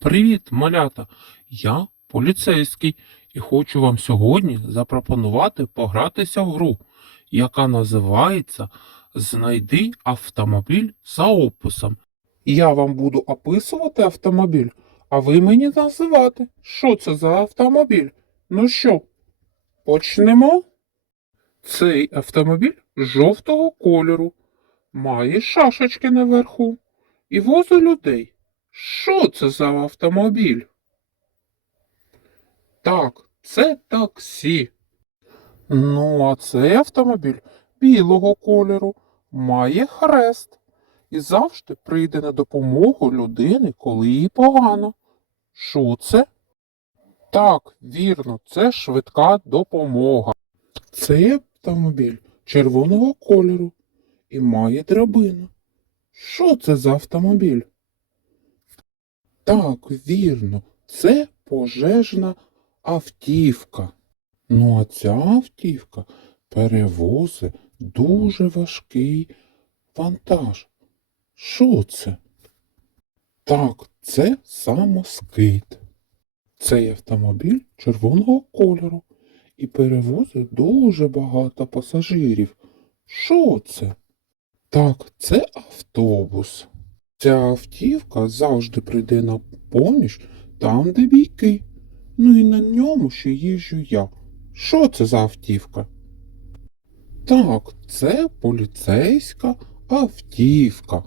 Привіт, малята! Я поліцейський і хочу вам сьогодні запропонувати погратися в гру, яка називається Знайди автомобіль за описом. Я вам буду описувати автомобіль, а ви мені називати, що це за автомобіль. Ну що, почнемо? Цей автомобіль жовтого кольору, має шашечки наверху і возить людей. Що це за автомобіль? Так, це таксі. Ну, а цей автомобіль білого кольору має хрест і завжди прийде на допомогу людини, коли їй погано. Що це? Так, вірно, це швидка допомога. Цей автомобіль червоного кольору і має драбину. Що це за автомобіль? Так, вірно, це пожежна автівка. Ну, а ця автівка перевозить дуже важкий вантаж. Що це? Так, це самоскид. Цей автомобіль червоного кольору і перевозить дуже багато пасажирів. Що це? Так, це автобус. Ця автівка завжди прийде на поміч там, де бійки. Ну і на ньому ще їжджу я. Що це за автівка? Так, це поліцейська автівка.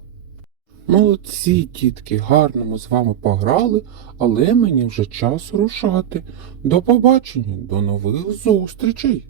Молодці, тітки, гарно ми з вами пограли, але мені вже час рушати. До побачення, до нових зустрічей.